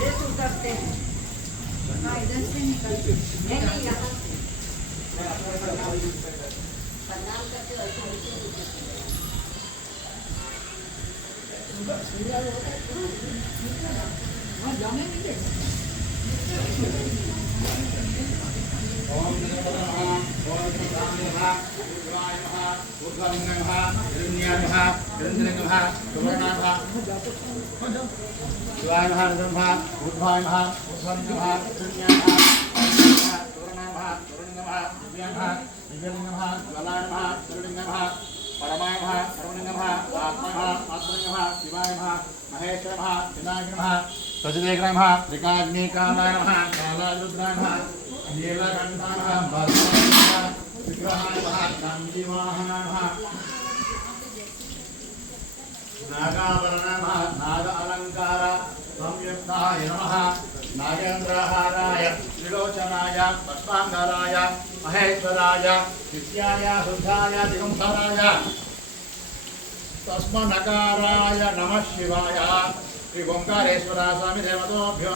जैसे उतरते हैं। हाँ, इधर से निकलते हैं। नहीं यहाँ प्रणाम करते हो ऐसे नीचे हाँ जाने नहीं दे। ओम नमः ओम नमः शिवाय नमः उद्धारणाय नमः हिरण्याय नमः हिरण्यनाय नमः सुवर्णाय नमः शिवाय नमः उद्धाय नमः उद्धारणाय नमः हिरण्याय नमः सुवर्णाय नमः सुवर्णाय नमः दिव्याय नमः दिव्याय नमः ज्वालाय नमः सुवर्णाय नमः परमाय नमः परमाय नमः आत्माय नमः आत्मने नमः शिवाय नमः महेश्वराय नमः विनायकाय नमः सजदेवाय नमः त्रिकाग्निकालाय नमः कालाय रुद्राय नमः नीलकण्ठाय नमः भस्माय नमः विग्रहाय नमः नन्दिवाहनाय नमः नागाभरणाय नमः नाग अलङ्कार संयुक्ताय नमः नागेन्द्रहाराय त्रिलोचनाय पद्माङ्गलाय महेश्वराय नित्याय शुद्धाय दिगम्बराय तस्मन्नकाराय नमः शिवाय श्री ओंकारेश्वरा स्वामी देवतोभ्यो